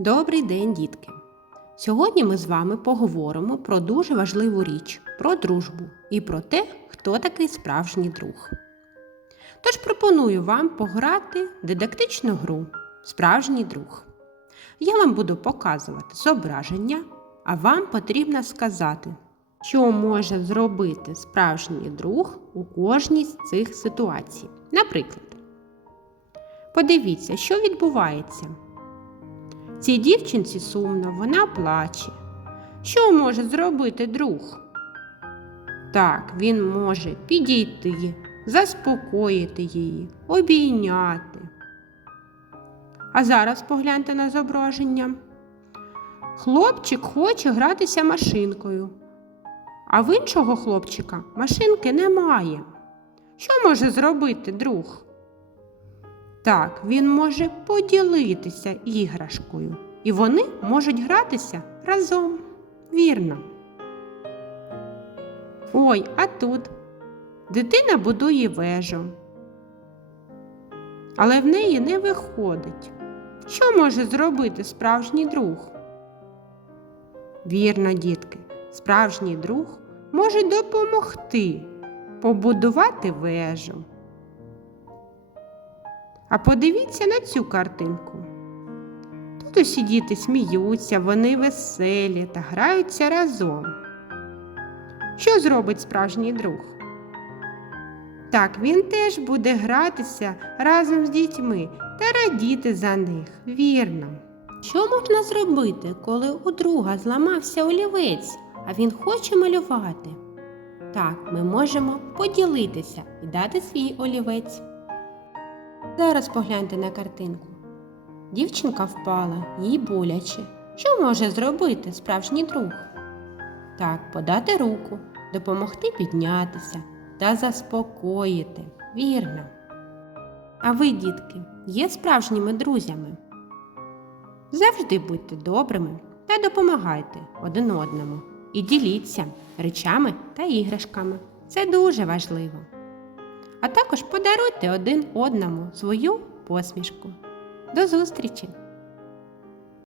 Добрий день, дітки! Сьогодні ми з вами поговоримо про дуже важливу річ про дружбу і про те, хто такий справжній друг. Тож пропоную вам пограти дидактичну гру Справжній друг. Я вам буду показувати зображення, а вам потрібно сказати, що може зробити справжній друг у кожній з цих ситуацій. Наприклад, подивіться, що відбувається. Цій дівчинці сумно, вона плаче. Що може зробити друг? Так, він може підійти, заспокоїти її, обійняти. А зараз погляньте на зображення. Хлопчик хоче гратися машинкою, а в іншого хлопчика машинки немає. Що може зробити друг? Так, він може поділитися іграшкою, і вони можуть гратися разом. Вірно. Ой, а тут дитина будує вежу. Але в неї не виходить. Що може зробити справжній друг? Вірно, дітки, справжній друг може допомогти побудувати вежу. А подивіться на цю картинку. Тут усі діти сміються, вони веселі та граються разом. Що зробить справжній друг? Так, він теж буде гратися разом з дітьми та радіти за них, вірно. Що можна зробити, коли у друга зламався олівець, а він хоче малювати? Так, ми можемо поділитися і дати свій олівець. Зараз погляньте на картинку. Дівчинка впала, їй боляче. Що може зробити справжній друг? Так, подати руку, допомогти піднятися та заспокоїти. Вірно. А ви, дітки, є справжніми друзями? Завжди будьте добрими та допомагайте один одному. І діліться речами та іграшками. Це дуже важливо а також подаруйте один одному свою посмішку. До зустрічі!